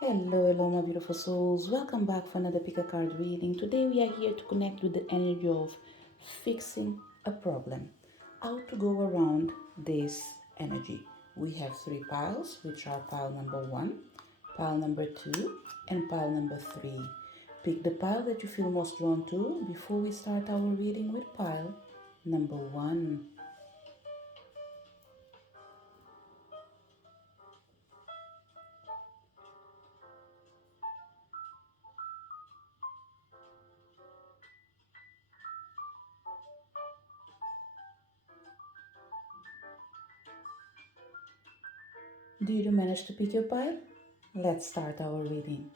Hello, my beautiful souls. Welcome back for another pick a card reading. Today we are here to connect with the energy of fixing a problem. How to go around this energy. We have three piles, which are pile number one, pile number two, and pile number three. Pick the pile that you feel most drawn to before we start our reading with pile number one. Did you manage to pick your pile? Let's start our reading.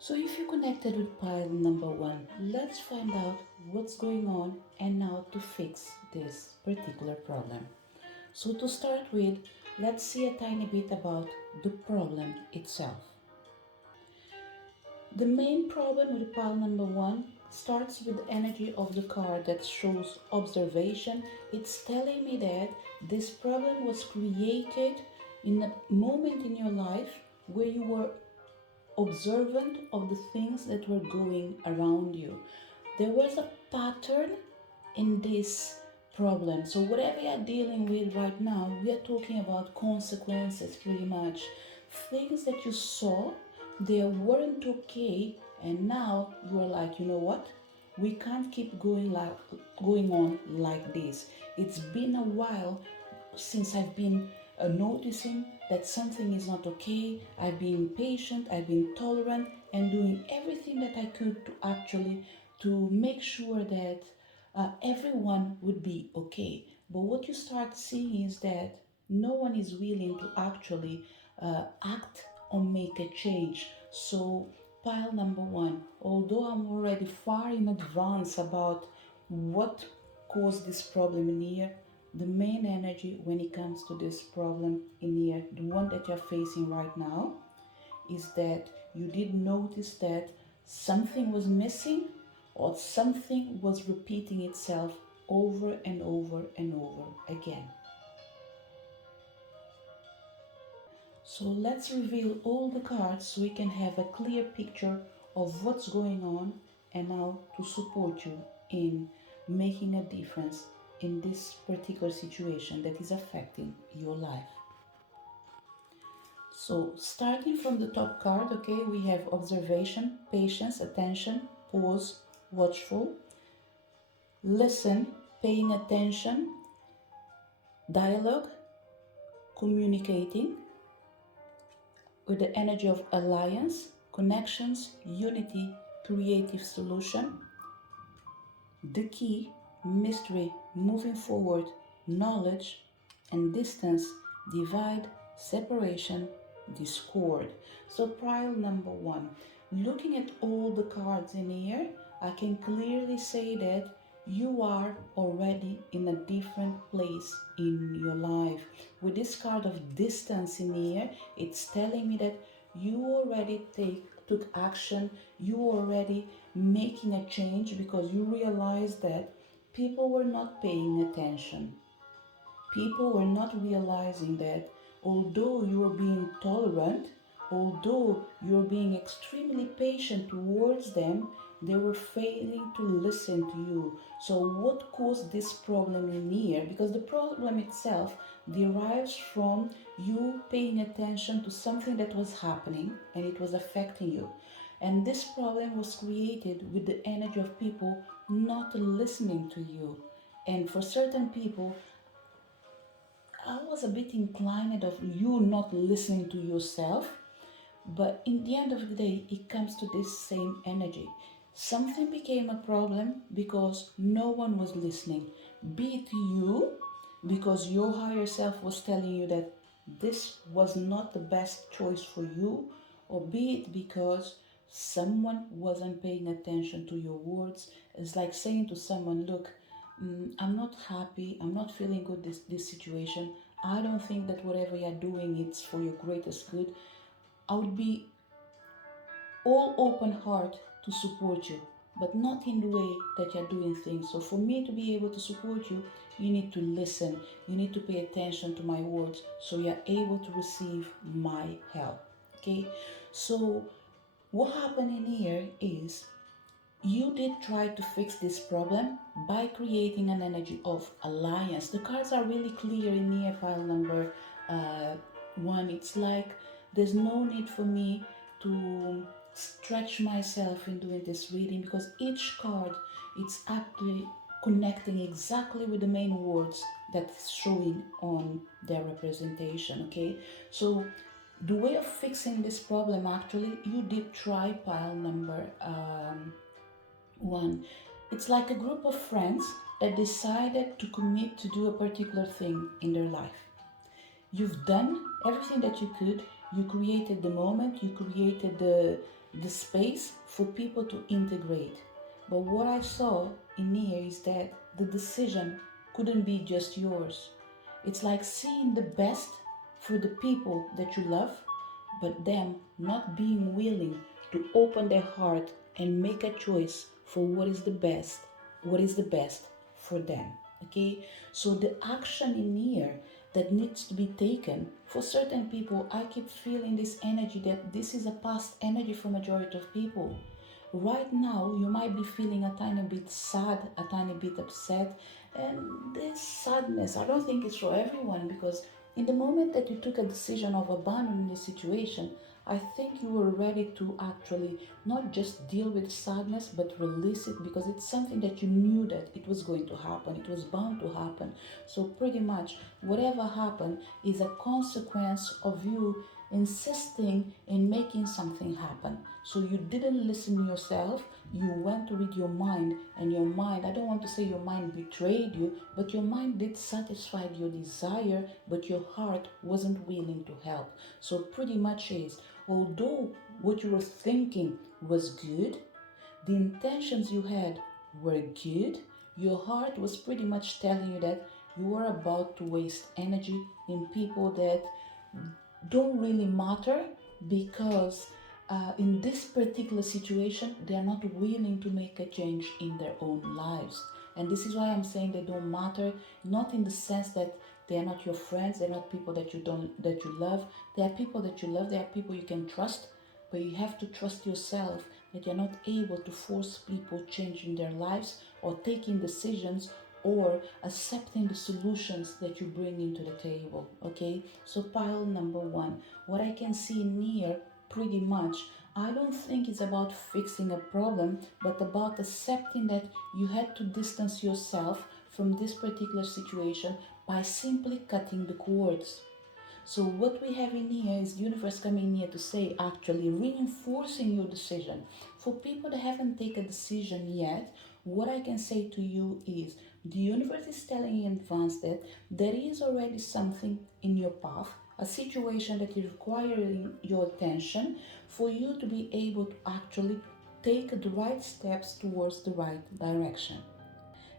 So if you connected with pile number one, let's find out what's going on and how to fix this particular problem. So to start with, let's see a tiny bit about the problem itself. The main problem with pile number one starts with the energy of the card that shows observation. It's telling me that this problem was created in a moment in your life where you were observant of the things that were going around you. There was a pattern in this problem. So, whatever you're dealing with right now, we are talking about consequences pretty much. Things that you saw, they weren't okay, and now you are like, you know what? We can't keep going on like this. It's been a while since I've been noticing that something is not okay. I've been patient, I've been tolerant, and doing everything that I could to actually to make sure that everyone would be okay. But what you start seeing is that no one is willing to actually act or make a change. So pile number one, although I'm already far in advance about what caused this problem in here, the main energy when it comes to this problem in here, the one that you're facing right now, is that you did notice that something was missing or something was repeating itself over and over and over again. So let's reveal all the cards so we can have a clear picture of what's going on and how to support you in making a difference in this particular situation that is affecting your life. So starting from the top card, okay, we have observation, patience, attention, pause, watchful, listen, paying attention, dialogue, communicating, with the energy of alliance, connections, unity, creative solution, the key, mystery, moving forward, knowledge, and distance, divide, separation, discord. So pile number one, looking at all the cards in here, I can clearly say that you are already in a different place in your life. With this card of distance in here, it's telling me that you already took action, you already making a change because you realize that people were not paying attention. People were not realizing that although you were being tolerant, although you're being extremely patient towards them, they were failing to listen to you. So what caused this problem in here? Because the problem itself derives from you paying attention to something that was happening and it was affecting you. And this problem was created with the energy of people not listening to you. And for certain people, I was a bit inclined of you not listening to yourself, but in the end of the day, it comes to this same energy. Something became a problem because no one was listening. Be it you, because your higher self was telling you that this was not the best choice for you, or be it because someone wasn't paying attention to your words. It's like saying to someone, look, I'm not happy, I'm not feeling good this situation. I don't think that whatever you're doing it's for your greatest good. I would be all open heart to support you, but not in the way that you're doing things. So for me to be able to support you, you need to listen, you need to pay attention to my words so you're able to receive my help. Okay, so what happened in here is you did try to fix this problem by creating an energy of alliance. The cards are really clear in here, pile number uh, one. It's like there's no need for me to stretch myself in doing this reading, because each card, it's actually connecting exactly with the main words that's showing on their representation. Okay, so the way of fixing this problem, actually, you did try pile number one. It's like a group of friends that decided to commit to do a particular thing in their life. You've done everything that you could. You created the moment, you created the space for people to integrate. But what I saw in here is that the decision couldn't be just yours. It's like seeing the best for the people that you love, but them not being willing to open their heart and make a choice for what is the best for them. Okay, so the action in here that needs to be taken for certain people, I keep feeling this energy that this is a past energy for majority of people. Right now you might be feeling a tiny bit sad, a tiny bit upset, and this sadness, I don't think it's for everyone, because in the moment that you took a decision of abandoning the situation, I think you were ready to actually not just deal with sadness but release it, because it's something that you knew that it was going to happen, it was bound to happen. So pretty much whatever happened is a consequence of you insisting in making something happen. So you didn't listen to yourself, you went with your mind, and your mind, I don't want to say your mind betrayed you, but your mind did satisfy your desire, but your heart wasn't willing to help. So pretty much is, although what you were thinking was good, the intentions you had were good, your heart was pretty much telling you that you were about to waste energy in people that don't really matter, because in this particular situation they are not willing to make a change in their own lives. And this is why I'm saying they don't matter, not in the sense that they are not your friends, they're not people that you love. They are people that you love, they are people you can trust, but you have to trust yourself that you're not able to force people changing their lives or taking decisions or accepting the solutions that you bring into the table. Okay, so pile number one, what I can see in here pretty much, I don't think it's about fixing a problem, but about accepting that you had to distance yourself from this particular situation by simply cutting the cords. So what we have in here is the universe coming here to say, actually reinforcing your decision. For people that haven't taken a decision yet, what I can say to you is the universe is telling you in advance that there is already something in your path, a situation that is requiring your attention for you to be able to actually take the right steps towards the right direction.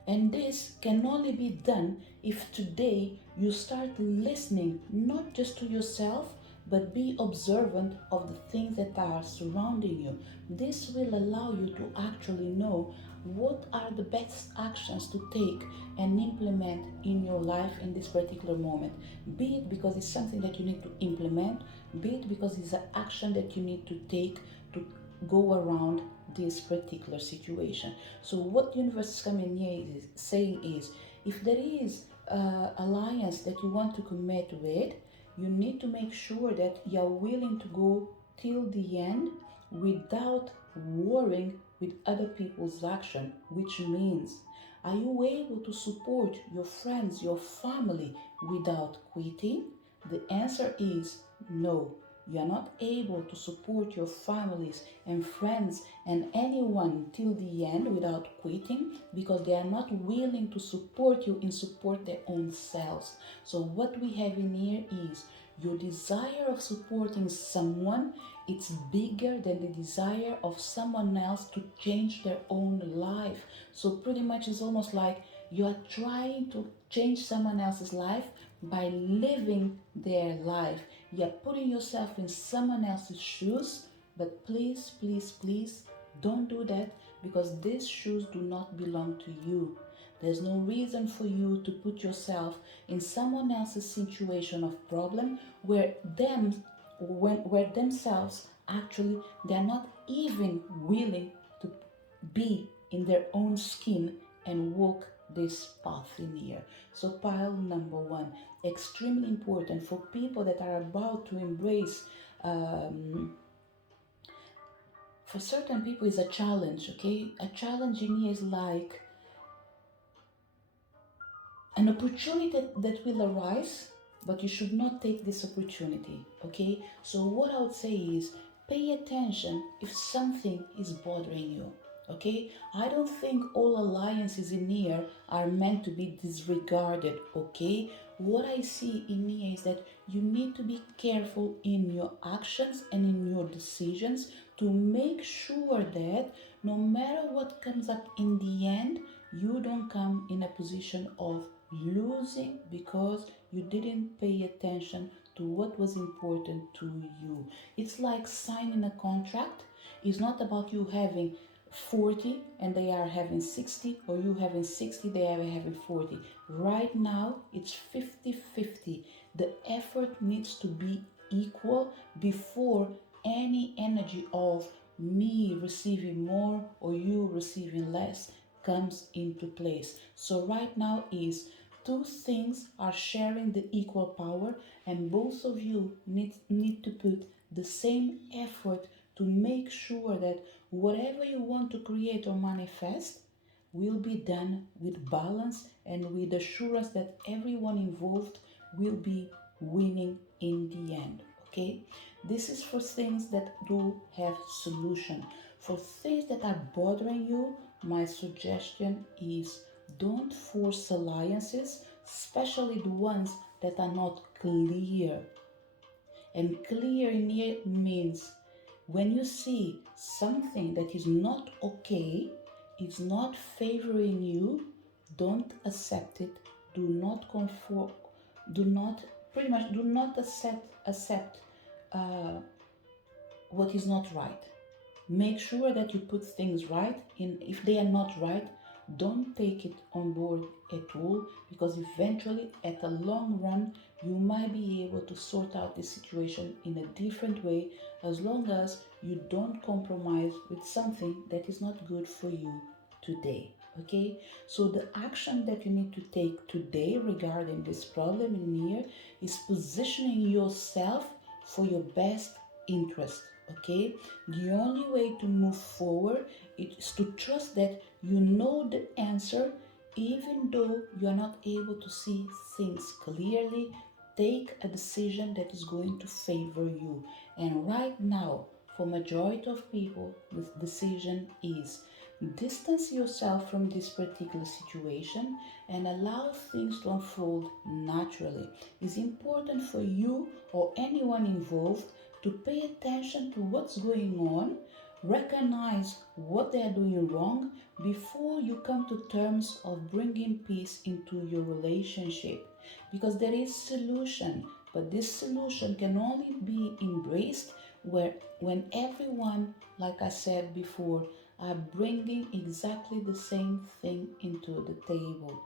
And this can only be done if today you start listening not just to yourself, but be observant of the things that are surrounding you. This will allow you to actually know what are the best actions to take and implement in your life in this particular moment. Be it because it's something that you need to implement, be it because it's an action that you need to take to go around this particular situation. So what the universe is coming here is saying is, if there is alliance that you want to commit with, you need to make sure that you're willing to go till the end without worrying with other people's action, which means, are you able to support your friends, your family without quitting? The answer is no. You are not able to support your families and friends and anyone till the end without quitting, because they are not willing to support you and support their own selves. So what we have in here is your desire of supporting someone, it's bigger than the desire of someone else to change their own life. So pretty much it's almost like you are trying to change someone else's life by living their life. You're putting yourself in someone else's shoes, but please, please, please don't do that, because these shoes do not belong to you. There's no reason for you to put yourself in someone else's situation of problem where them where themselves actually they're not even willing to be in their own skin and walk this path in here. So pile number one, extremely important for people that are about to embrace. For certain people, is a challenge. Okay, a challenge in here is like an opportunity that will arise, but you should not take this opportunity. Okay, so what I would say is pay attention if something is bothering you. Okay, I don't think all alliances in here are meant to be disregarded. Okay, what I see in here is that you need to be careful in your actions and in your decisions to make sure that no matter what comes up in the end, you don't come in a position of losing because you didn't pay attention to what was important to you. It's like signing a contract. It's not about you having 40 and they are having 60, or you having 60 they are having 40. Right now it's 50-50. The effort needs to be equal before any energy of me receiving more or you receiving less comes into place. So right now is two things are sharing the equal power, and both of you need to put the same effort to make sure that whatever you want to create or manifest will be done with balance and with assurance that everyone involved will be winning in the end. Okay, this is for things that do have solution. For things that are bothering you, my suggestion is don't force alliances, especially the ones that are not clear. And clear in here means when you see something that is not okay, it's not favoring you, don't accept it. Do not conform. Do not pretty much do not accept what is not right. Make sure that you put things right. In if they are not right, don't take it on board at all, because eventually at a long run you might be able to sort out the situation in a different way, as long as you don't compromise with something that is not good for you today. Okay, so the action that you need to take today regarding this problem in here is positioning yourself for your best interest. Okay, the only way to move forward is to trust that you know the answer, even though you are not able to see things clearly. Take a decision that is going to favor you. And right now, for majority of people, the decision is distance yourself from this particular situation and allow things to unfold naturally. It's important for you or anyone involved to pay attention to what's going on, recognize what they are doing wrong before you come to terms of bringing peace into your relationship. Because there is solution, but this solution can only be embraced when everyone, like I said before, are bringing exactly the same thing into the table,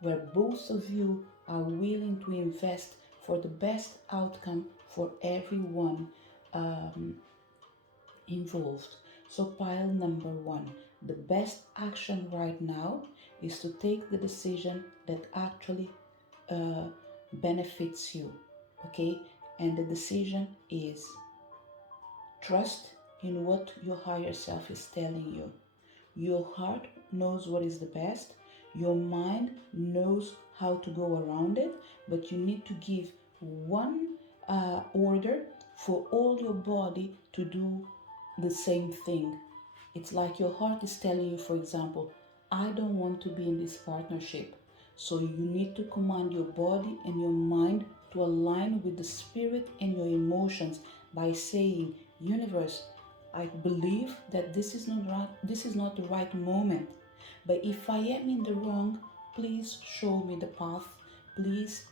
where both of you are willing to invest for the best outcome for everyone um, involved. So, pile number one, the best action right now is to take the decision that actually benefits you. Okay, and the decision is trust in what your higher self is telling you. Your heart knows what is the best. Your mind knows how to go around it, but you need to give one order for all your body to do the same thing. It's like your heart is telling you, for example, I don't want to be in this partnership. So you need to command your body and your mind to align with the spirit and your emotions by saying, Universe, I believe that this is not right, this is not the right moment. But if I am in the wrong, please show me the path. Please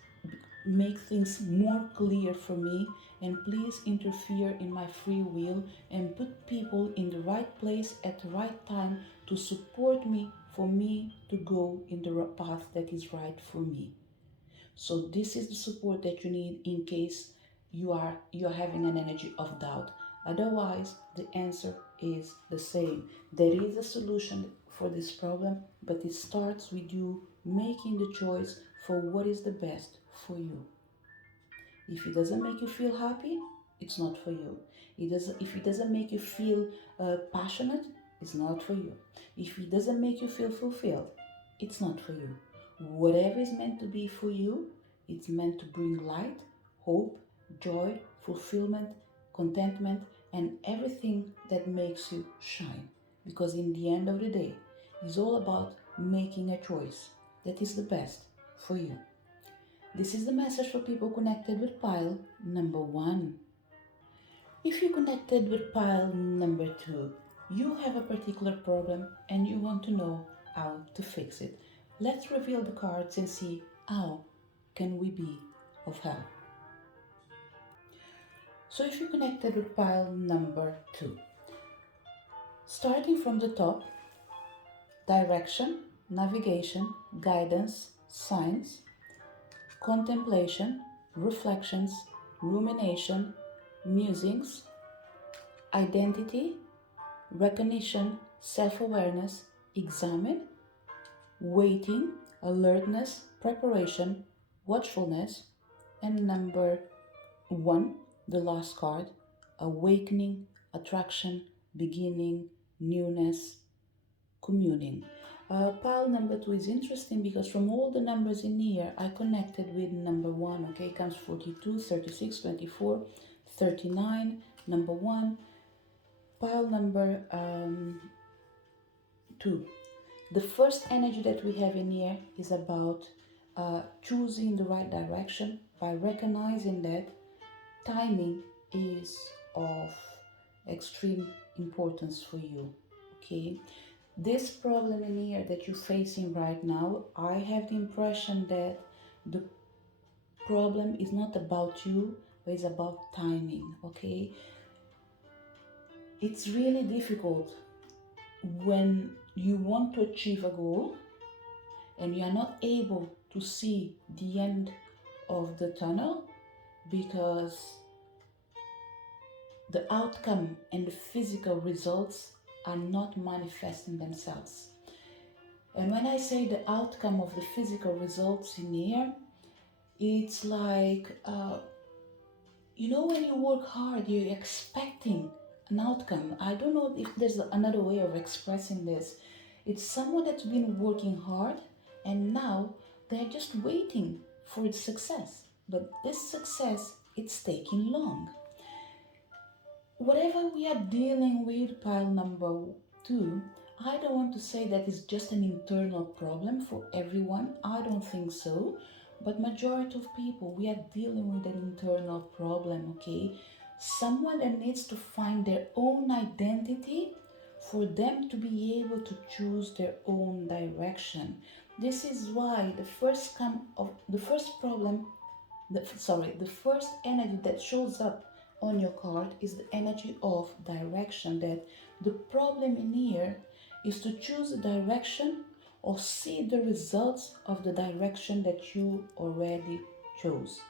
make things more clear for me, and please interfere in my free will and put people in the right place at the right time to support me, for me to go in the path that is right for me. So this is the support that you need in case you're having an energy of doubt. Otherwise, the answer is the same. There is a solution for this problem, but it starts with you making the choice for what is the best for you. If it doesn't make you feel happy, it's not for you. If it doesn't make you feel passionate, it's not for you. If it doesn't make you feel fulfilled, it's not for you. Whatever is meant to be for you, it's meant to bring light, hope, joy, fulfillment, contentment, and everything that makes you shine. Because in the end of the day, it's all about making a choice that is the best for you. This is the message for people connected with pile number 1. If you connected with pile number 2, you have a particular problem and you want to know how to fix it. Let's reveal the cards and see how can we be of help. So if you connected with pile number 2, starting from the top, direction, navigation, guidance, signs, contemplation, reflections, rumination, musings, identity, recognition, self-awareness, examine, waiting, alertness, preparation, watchfulness, and number 1, the last card, awakening, attraction, beginning, newness, communing. Pile number 2 is interesting because from all the numbers in here, I connected with number 1, okay? It comes 42, 36, 24, 39, number 1. Pile number 2. The first energy that we have in here is about choosing the right direction by recognizing that timing is of extreme importance for you, okay? This problem in here that you're facing right now, I have the impression that the problem is not about you, but it's about timing, okay? It's really difficult when you want to achieve a goal and you are not able to see the end of the tunnel because the outcome and the physical results are not manifesting themselves. And when I say the outcome of the physical results in here, it's like, when you work hard, you're expecting an outcome. I don't know if there's another way of expressing this. It's someone that's been working hard and now they're just waiting for its success. But this success, it's taking long. Whatever we are dealing with, pile number 2, I don't want to say that it's just an internal problem for everyone. I don't think so. But majority of people, we are dealing with an internal problem, okay? Someone that needs to find their own identity for them to be able to choose their own direction. This is why the first energy that shows up on your card is the energy of direction. That the problem in here is to choose a direction or see the results of the direction that you already chose.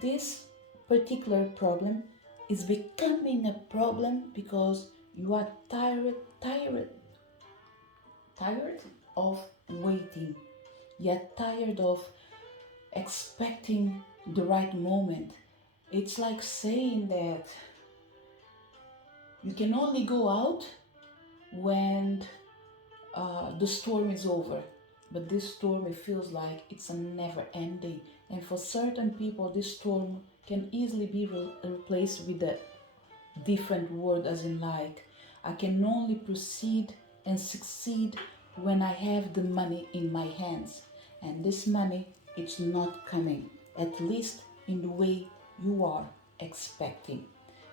This particular problem is becoming a problem because you are tired of waiting. You're tired of expecting the right moment. It's like saying that you can only go out when the storm is over. But this storm, it feels like it's a never ending. And for certain people, this storm can easily be replaced with a different word, as in like, I can only proceed and succeed when I have the money in my hands. And this money, it's not coming, at least in the way you are expecting.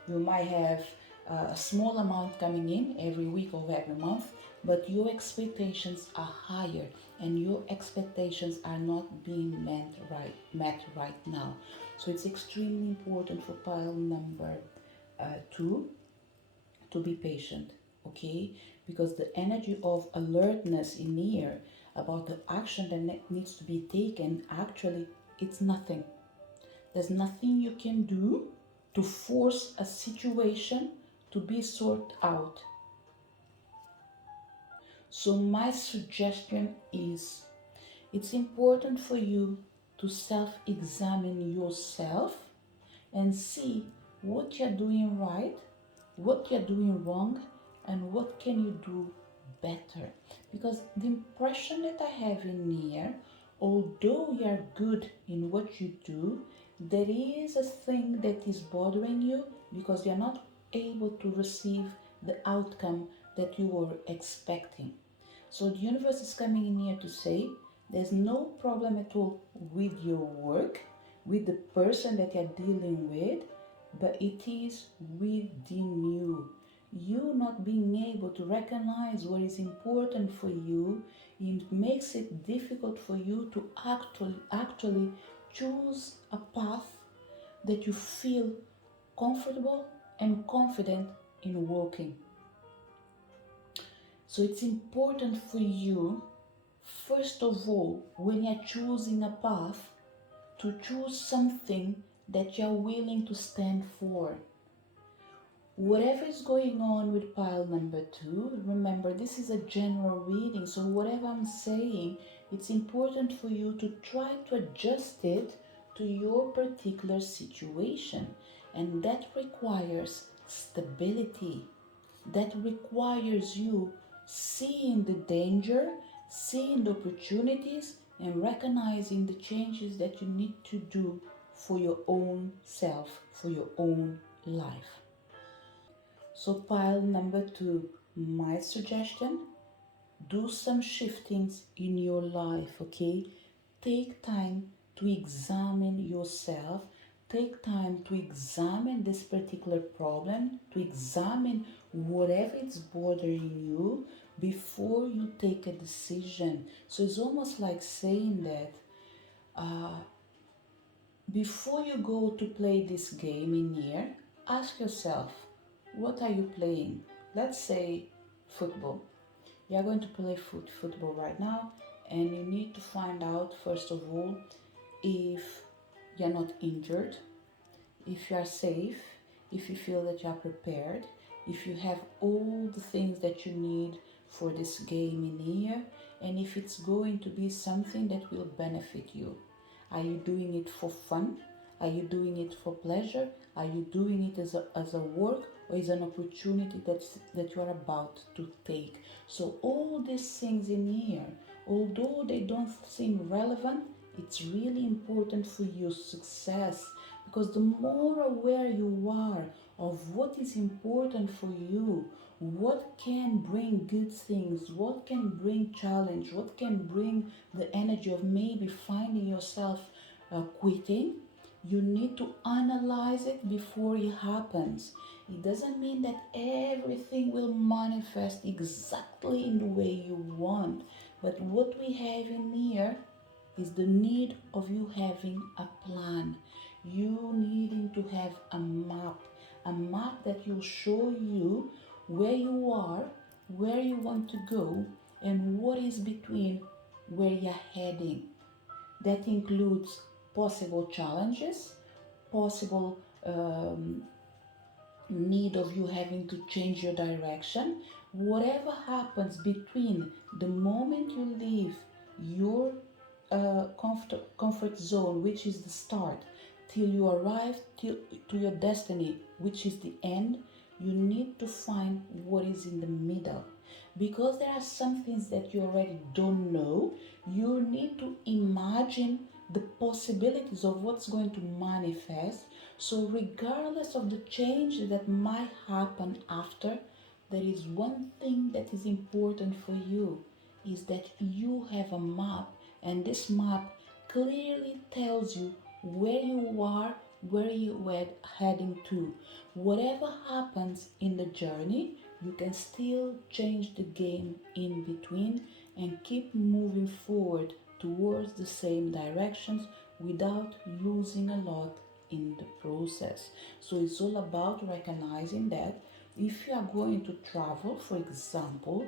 You might have a small amount coming in every week or every month, but your expectations are higher and your expectations are not being met right now. So it's extremely important for pile number 2 to be patient, okay? Because the energy of alertness in here about the action that needs to be taken, actually, it's nothing. There's nothing you can do to force a situation to be sorted out. So my suggestion is, it's important for you to self-examine yourself and see what you're doing right, what you're doing wrong, and what can you do better. Because the impression that I have in here, although you're good in what you do, there is a thing that is bothering you because you're not able to receive the outcome that you were expecting. So the universe is coming in here to say there's no problem at all with your work, with the person that you're dealing with, but it is within you. You not being able to recognize what is important for you, it makes it difficult for you to actually choose a path that you feel comfortable and confident in walking. So it's important for you, first of all, when you're choosing a path, to choose something that you're willing to stand for. Whatever is going on with pile number 2, remember this is a general reading, so whatever I'm saying, it's important for you to try to adjust it to your particular situation. And that requires stability. That requires you seeing the danger, seeing the opportunities, and recognizing the changes that you need to do for your own self, for your own life. So pile number 2, my suggestion, do some shiftings in your life, okay? Take time to examine yourself. Take time to examine this particular problem, to examine whatever is bothering you before you take a decision. So it's almost like saying that before you go to play this game in here, ask yourself, what are you playing? Let's say football. You're going to play football right now, and you need to find out, first of all, if you're not injured, if you are safe, if you feel that you are prepared, if you have all the things that you need for this game in here, and if it's going to be something that will benefit you. Are you doing it for fun? Are you doing it for pleasure? Are you doing it as a work, or is an opportunity that you are about to take? So all these things in here, although they don't seem relevant, it's really important for your success, because the more aware you are of what is important for you, what can bring good things, what can bring challenge, what can bring the energy of maybe finding yourself quitting, you need to analyze it before it happens. It doesn't mean that everything will manifest exactly in the way you want, but what we have in here is the need of you having a plan. You needing to have a map that will show you where you are, where you want to go, and what is between where you're heading. That includes possible challenges, possible need of you having to change your direction. Whatever happens between the moment you leave your comfort zone, which is the start, till you arrive to your destiny, which is the end, you need to find what is in the middle. Because there are some things that you already don't know, you need to imagine the possibilities of what's going to manifest. So regardless of the change that might happen after, there is one thing that is important for you, is that you have a map, and this map clearly tells you where you are, where you are heading to. Whatever happens in the journey, you can still change the game in between and keep moving forward towards the same directions without losing a lot in the process. So it's all about recognizing that if you are going to travel, for example,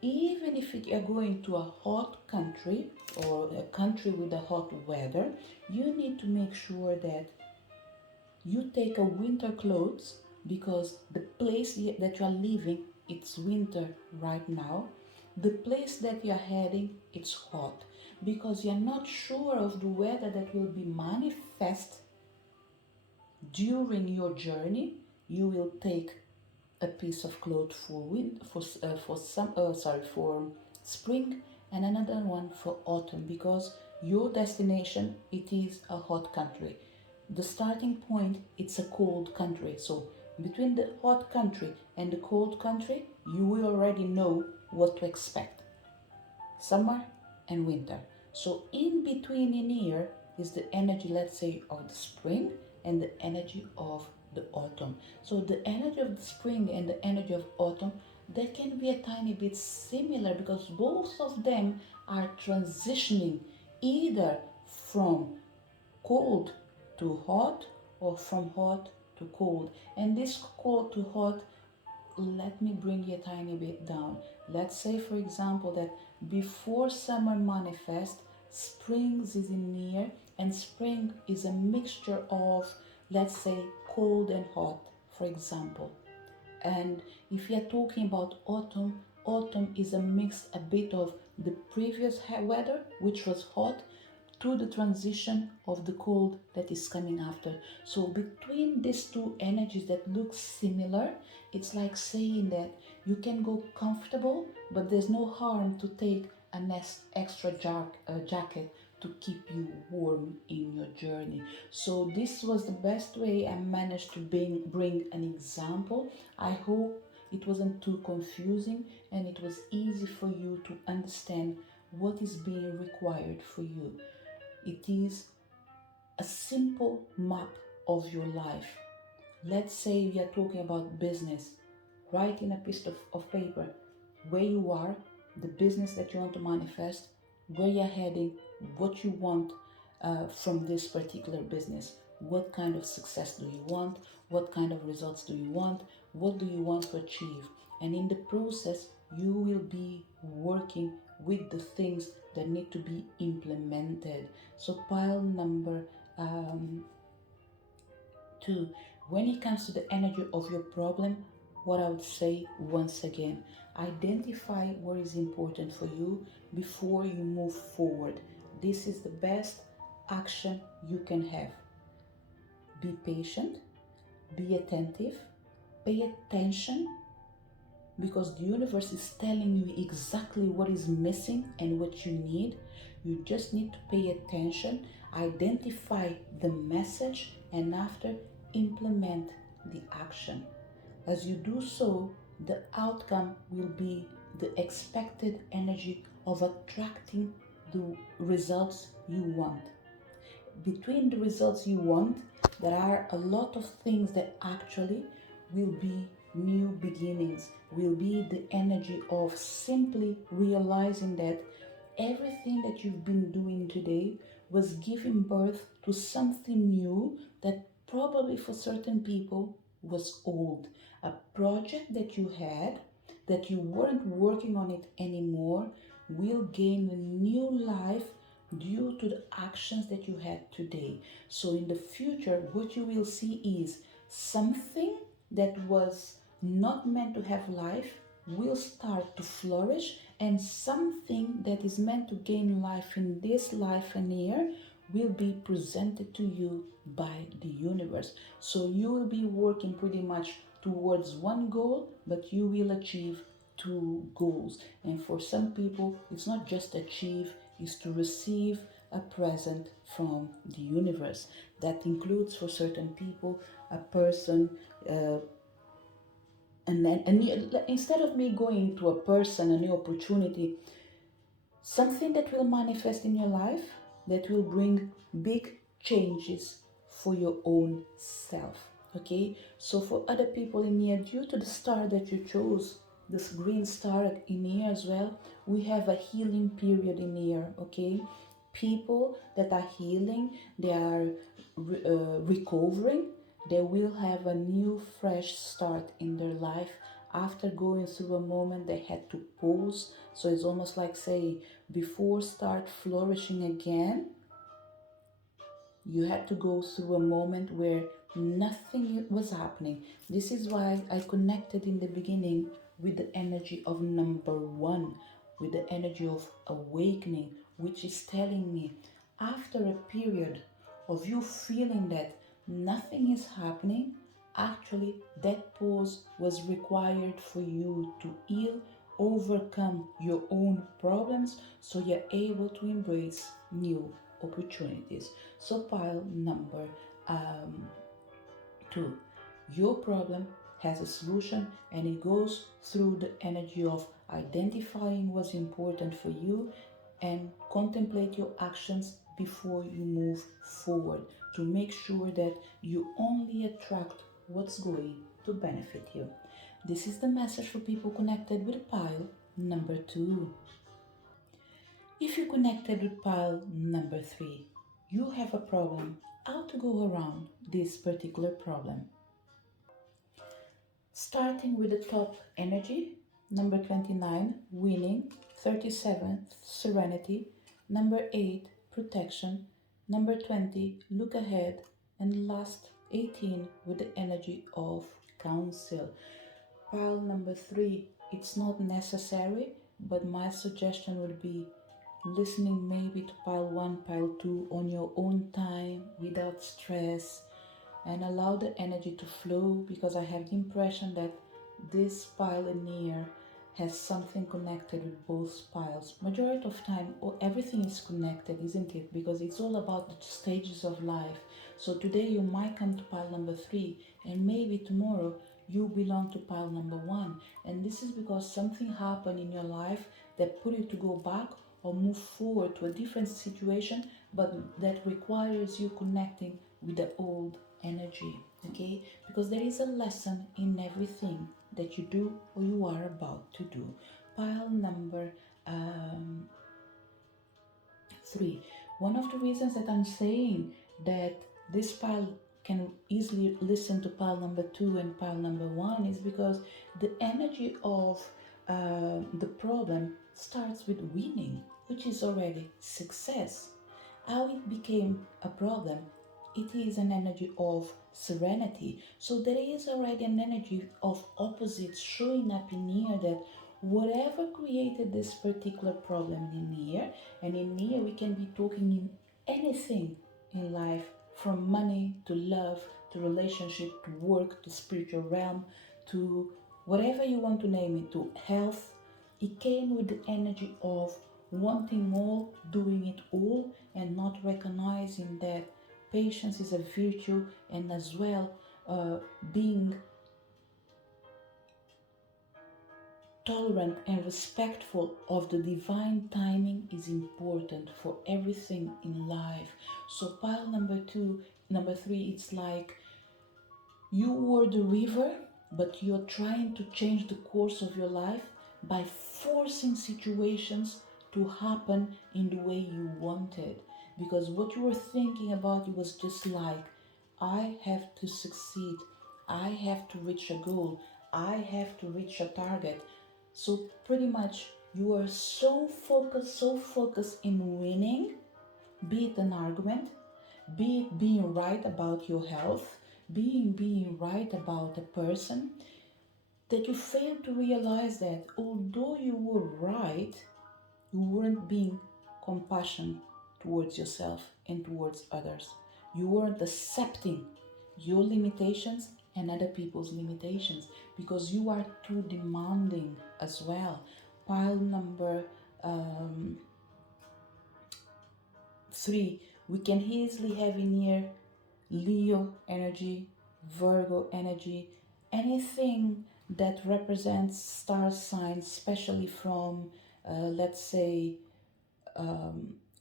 even if you're going to a hot country or a country with a hot weather, you need to make sure that you take a winter clothes because the place that you are living, it's winter right now. The place that you are heading, it's hot because you're not sure of the weather that will be manifest during your journey. You will take a piece of cloth for for spring, and another one for autumn, because your destination, it is a hot country. The starting point, it's a cold country. So between the hot country and the cold country, you will already know what to expect: summer and winter. So in between in here is the energy, let's say, of the spring and the energy of the autumn. So the energy of the spring and the energy of autumn, they can be a tiny bit similar because both of them are transitioning either from cold to hot or from hot to cold. And this cold to hot, let me bring you a tiny bit down. Let's say, for example, that before summer manifests, spring is in near, and spring is a mixture of, let's say, cold and hot, for example. And if you're talking about autumn, autumn is a mix a bit of the previous weather, which was hot, to the transition of the cold that is coming after. So between these two energies that look similar, it's like saying that you can go comfortable, but there's no harm to take an extra jacket to keep you warm in your journey. So this was the best way I managed to bring an example. I hope it wasn't too confusing and it was easy for you to understand what is being required for you. It is a simple map of your life. Let's say we are talking about business. Write in a piece of paper where you are, the business that you want to manifest, where you're heading, what you want from this particular business. What kind of success do you want? What kind of results do you want? What do you want to achieve? And in the process, you will be working with the things that need to be implemented. So pile number 2, when it comes to the energy of your problem, what I would say once again, identify what is important for you before you move forward. This is the best action you can have. Be patient, be attentive, pay attention, because the universe is telling you exactly what is missing and what you need. You just need to pay attention, identify the message, and after, implement the action. As you do so, the outcome will be the expected energy of attracting the results you want. Between the results you want, there are a lot of things that actually will be new beginnings, will be the energy of simply realizing that everything that you've been doing today was giving birth to something new that probably for certain people was old. A project that you had that you weren't working on it anymore will gain a new life due to the actions that you had today. So in the future, what you will see is something that was not meant to have life will start to flourish, and something that is meant to gain life in this life and year will be presented to you by the universe. So you will be working pretty much towards one goal, but you will achieve two goals. And for some people, it's not just achieve, it's to receive a present from the universe. That includes for certain people a person, and then instead of me going to a person, a new opportunity, something that will manifest in your life that will bring big changes for your own self. Okay, so for other people in here, due to the star that you chose, this green star in here as well, we have a healing period in here. Okay, people that are healing, they are recovering, they will have a new fresh start in their life after going through a moment they had to pause. So it's almost like, say, before start flourishing again, you had to go through a moment where Nothing was happening. This is why I connected in the beginning with the energy of number one, with the energy of awakening, which is telling me after a period of you feeling that nothing is happening, actually that pause was required for you to heal, overcome your own problems, so you're able to embrace new opportunities. So pile number um, 2. Your problem has a solution, and it goes through the energy of identifying what's important for you and contemplate your actions before you move forward to make sure that you only attract what's going to benefit you. This is the message for people connected with pile number 2. If you connected with pile number 3, you have a problem. How to go around this particular problem? Starting with the top energy, number 29, winning, 37, serenity, number 8, protection, number 20, look ahead, and last 18 with the energy of counsel. Pile number 3, it's not necessary, but my suggestion would be listening maybe to pile 1, pile 2 on your own time without stress, and allow the energy to flow, because I have the impression that this pile in here has something connected with both piles. Majority of time, everything is connected, isn't it? Because it's all about the stages of life. So today you might come to pile number 3, and maybe tomorrow you belong to pile number 1. And this is because something happened in your life that put you to go back or move forward to a different situation, but that requires you connecting with the old energy. Okay, because there is a lesson in everything that you do or you are about to do. Pile number 3. One of the reasons that I'm saying that this pile can easily listen to pile number 2 and pile number 1 is because the energy of the problem starts with winning, which is already success. How it became a problem, it is an energy of serenity. So there is already an energy of opposites showing up in here, that whatever created this particular problem in here, and in here we can be talking in anything in life, from money to love to relationship to work to spiritual realm to whatever you want to name it, to health. It came with the energy of wanting all, doing it all, and not recognizing that patience is a virtue, and as well being tolerant and respectful of the divine timing is important for everything in life. So pile number 3, it's like you were the river, but you're trying to change the course of your life by forcing situations to happen in the way you wanted. Because what you were thinking about, it was just like, I have to succeed, I have to reach a goal, I have to reach a target. So pretty much you are so focused in winning, be it an argument, be it being right about your health, being right about a person, that you fail to realize that although you were right, you weren't being compassionate towards yourself and towards others. You weren't accepting your limitations and other people's limitations, because you are too demanding as well. Pile number 3, we can easily have in here Leo energy, Virgo energy, anything that represents star signs, especially from let's say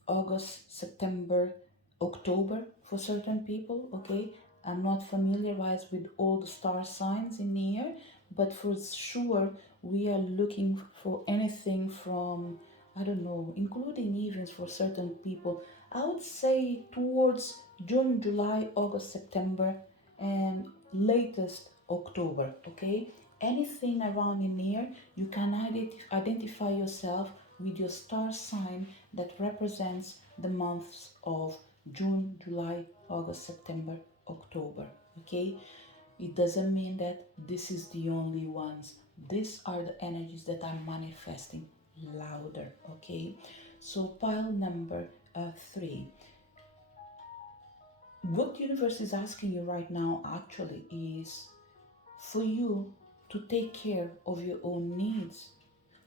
August, September, October for certain people. Okay, I'm not familiarized with all the star signs in here, but for sure we are looking for anything from, I don't know, including events for certain people. I would say towards June, July, August, September, and latest October. Okay, anything around in here, you can identify yourself with your star sign that represents the months of June, July, August, September, October. okay? It doesn't mean that this is the only ones. These are the energies that are manifesting louder, okay? So pile number 3. What the universe is asking you right now actually is for you to take care of your own needs,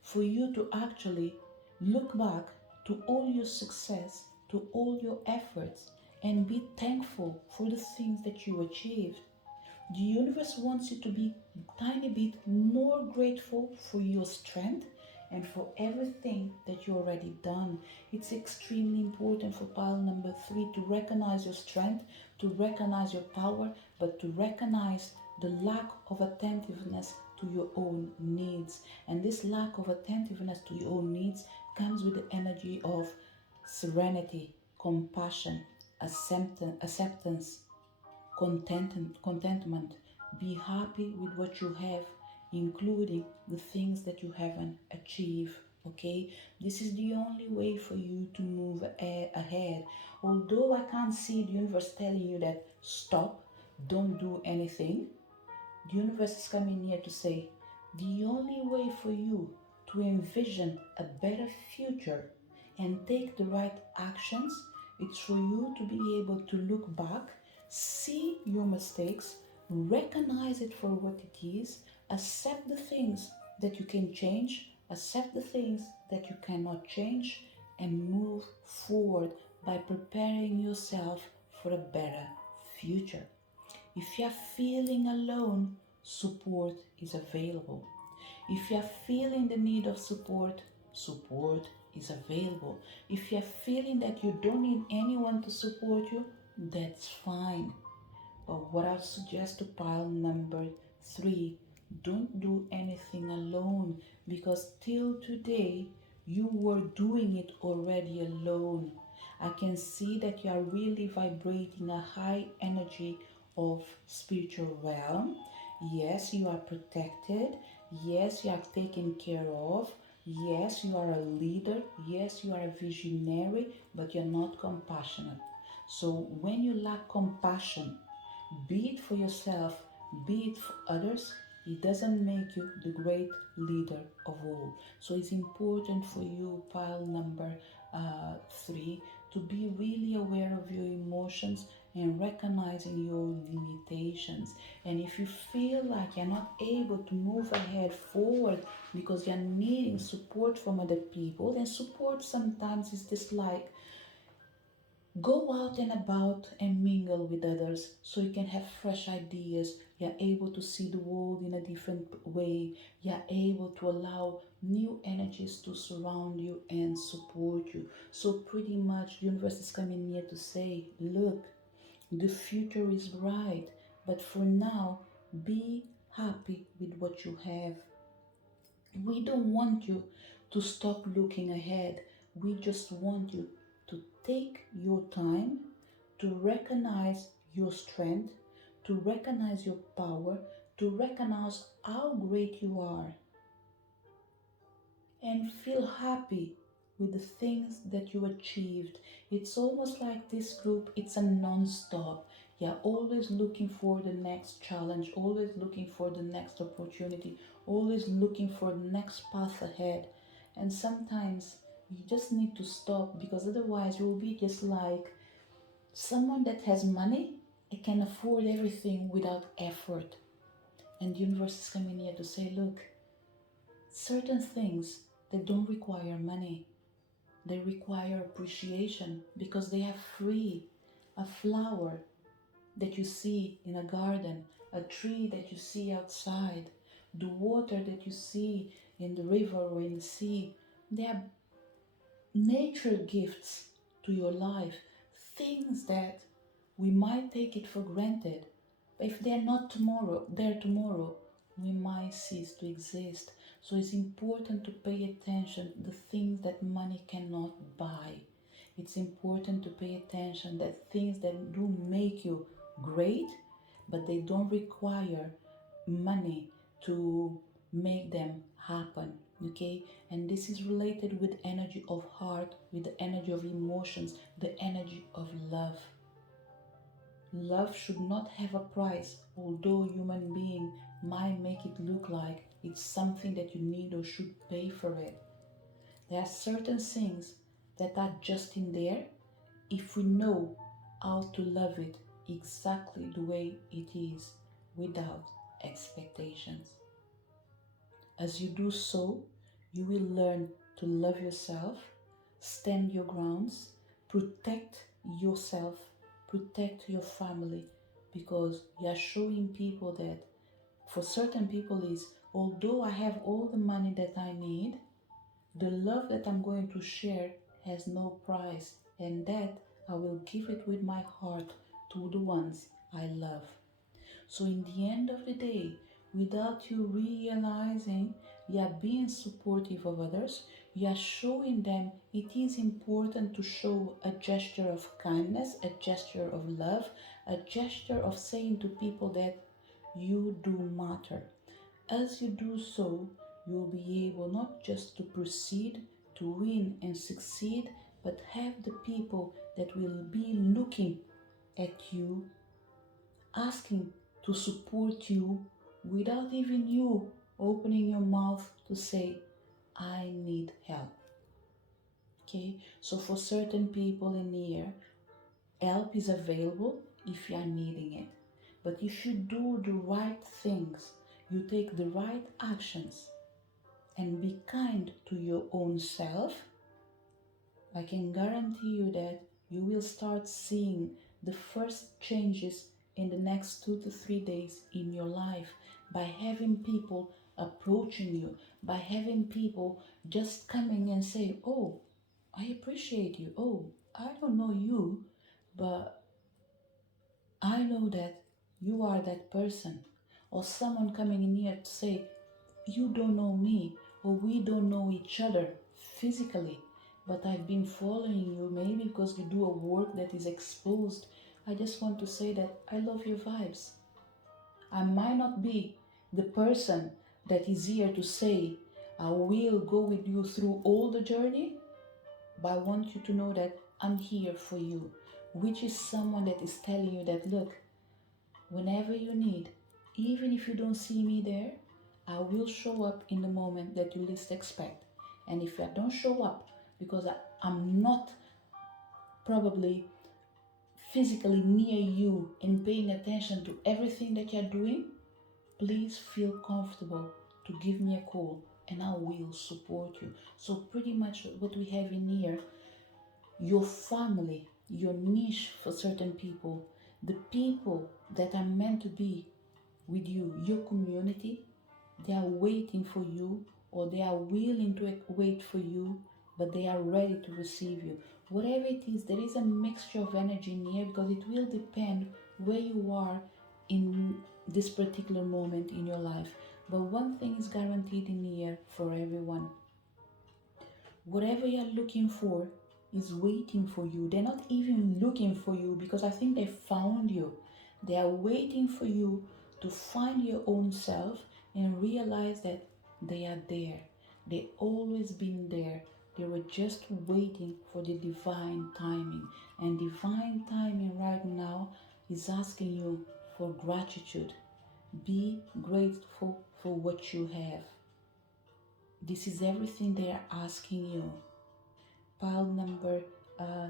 for you to actually look back to all your success, to all your efforts, and be thankful for the things that you achieved. The universe wants you to be a tiny bit more grateful for your strength and for everything that you already done. It's extremely important for pile number 3 to recognize your strength, to recognize your power, but to recognize the lack of attentiveness to your own needs. And this lack of attentiveness to your own needs comes with the energy of serenity, compassion, acceptance, contentment. Be happy with what you have, including the things that you haven't achieved. Okay, this is the only way for you to move ahead. Although I can't see the universe telling you that stop, don't do anything, the universe is coming here to say the only way for you to envision a better future and take the right actions, it's for you to be able to look back, see your mistakes, recognize it for what it is, accept the things that you can change, accept the things that you cannot change, and move forward by preparing yourself for a better future. If you're feeling alone, support is available. If you're feeling the need of support, support is available. If you're feeling that you don't need anyone to support you, that's fine. But what I suggest to pile number 3, don't do anything alone, because till today you were doing it already alone. I can see that you are really vibrating a high energy of spiritual realm. Yes, you are protected. Yes, you are taken care of. Yes, you are a leader. Yes, you are a visionary, but you're not compassionate. So when you lack compassion, be it for yourself, be it for others, it doesn't make you the great leader of all. So it's important for you, pile number 3, to be really aware of your emotions and recognizing your limitations. And if you feel like you're not able to move ahead forward because you're needing support from other people, then support sometimes is just like go out and about and mingle with others so you can have fresh ideas. You're able to see the world in a different way. You're able to allow new energies to surround you and support you. So, pretty much, the universe is coming here to say, look, the future is bright, but for now, be happy with what you have. We don't want you to stop looking ahead. We just want you to take your time to recognize your strength, to recognize your power, to recognize how great you are, and feel happy with the things that you achieved. It's almost like this group, it's a non-stop. You're always looking for the next challenge, always looking for the next opportunity, always looking for the next path ahead. And sometimes you just need to stop, because otherwise you'll be just like someone that has money and can afford everything without effort. And the universe is coming here to say, look, certain things that don't require money, they require appreciation because they are free. A flower that you see in a garden, a tree that you see outside, the water that you see in the river or in the sea, they are nature gifts to your life, things that we might take it for granted, but if they're not there tomorrow, we might cease to exist. So it's important to pay attention to the things that money cannot buy. It's important to pay attention that things that do make you great, but they don't require money to make them happen. Okay, and this is related with energy of heart, with the energy of emotions, the energy of love. Love should not have a price, although human being might make it look like it's something that you need or should pay for it. There are certain things that are just in there if we know how to love it exactly the way it is without expectations. As you do so, you will learn to love yourself, stand your grounds, protect yourself, protect your family, because you are showing people that for certain people is, although I have all the money that I need, the love that I'm going to share has no price, and that I will give it with my heart to the ones I love. So, in the end of the day, without you realizing, you are being supportive of others, you are showing them it is important to show a gesture of kindness, a gesture of love, a gesture of saying to people that you do matter. As you do so, you'll be able not just to proceed, to win and succeed, but have the people that will be looking at you, asking to support you without even you opening your mouth to say, I need help. Okay, so for certain people in here, help is available if you are needing it. But if you do the right things, you take the right actions, and be kind to your own self, I can guarantee you that you will start seeing the first changes in the next 2 to 3 days in your life by having people approaching you, by having people just coming and say, oh, I appreciate you. Oh, I don't know you, but I know that you are that person. Or someone coming in here to say, you don't know me, or we don't know each other physically, but I've been following you maybe because you do a work that is exposed. I just want to say that I love your vibes. I might not be the person that is here to say I will go with you through all the journey, but I want you to know that I'm here for you, which is someone that is telling you that, look, whenever you need, even if you don't see me there, I will show up in the moment that you least expect. And if I don't show up because I'm not probably physically near you and paying attention to everything that you're doing, please feel comfortable to give me a call and I will support you. So pretty much what we have in here, your family, your niche for certain people, the people that are meant to be with you, your community, they are waiting for you, or they are willing to wait for you, but they are ready to receive you. Whatever it is, there is a mixture of energy in here because it will depend where you are in this particular moment in your life. But one thing is guaranteed in here for everyone: whatever you're looking for is waiting for you. They're not even looking for you because I think they found you. They are waiting for you to find your own self and realize that they are there. They always been there. They were just waiting for the divine timing. And divine timing right now is asking you for gratitude. Be grateful for what you have. This is everything they are asking you. Pile number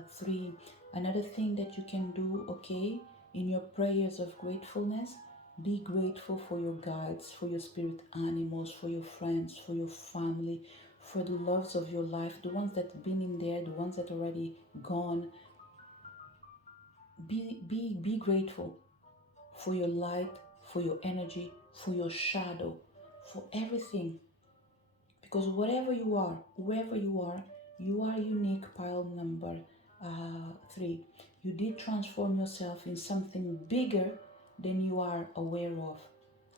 3. Another thing that you can do, okay, in your prayers of gratefulness, be grateful for your guides, for your spirit animals, for your friends, for your family, for the loves of your life, the ones that have been in there, the ones that are already gone. Be grateful for your light, for your energy, for your shadow, for everything. Because whatever you are, whoever you are unique. Pile number 3. You did transform yourself in something bigger than you are aware of,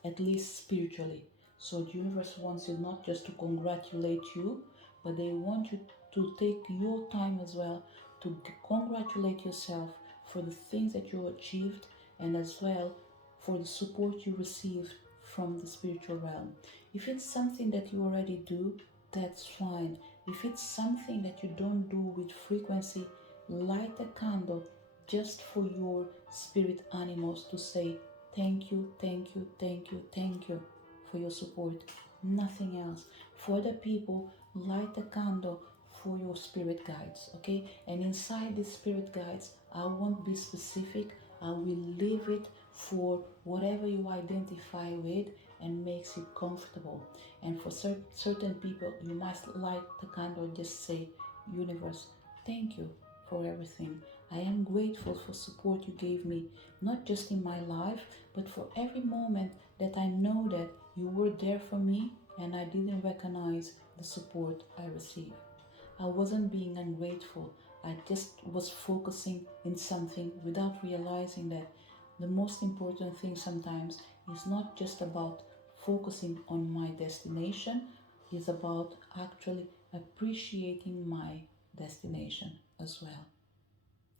at least spiritually. So the universe wants you not just to congratulate you, but they want you to take your time as well to congratulate yourself for the things that you achieved, and as well for the support you received from the spiritual realm. If it's something that you already do, that's fine. If it's something that you don't do with frequency, light a candle, just for your spirit animals to say thank you, thank you, thank you, thank you for your support. Nothing else. For the people, light a candle for your spirit guides, okay? And inside these spirit guides, I won't be specific. I will leave it for whatever you identify with and makes you comfortable. And for certain people, you must light the candle and just say, universe, thank you for everything. I am grateful for support you gave me, not just in my life, but for every moment that I know that you were there for me and I didn't recognize the support I received. I wasn't being ungrateful. I just was focusing in something without realizing that the most important thing sometimes is not just about focusing on my destination, it's about actually appreciating my destination as well,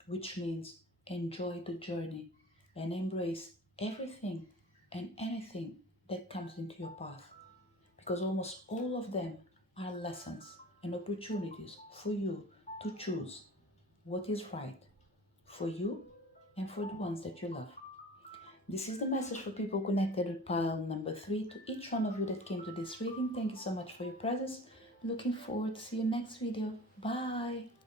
which means enjoy the journey and embrace everything and anything that comes into your path, because almost all of them are lessons and opportunities for you to choose what is right for you and for the ones that you love. This is the message for people connected with pile number 3. To each one of you that came to this reading, thank you so much for your presence. Looking forward to see you next video. Bye.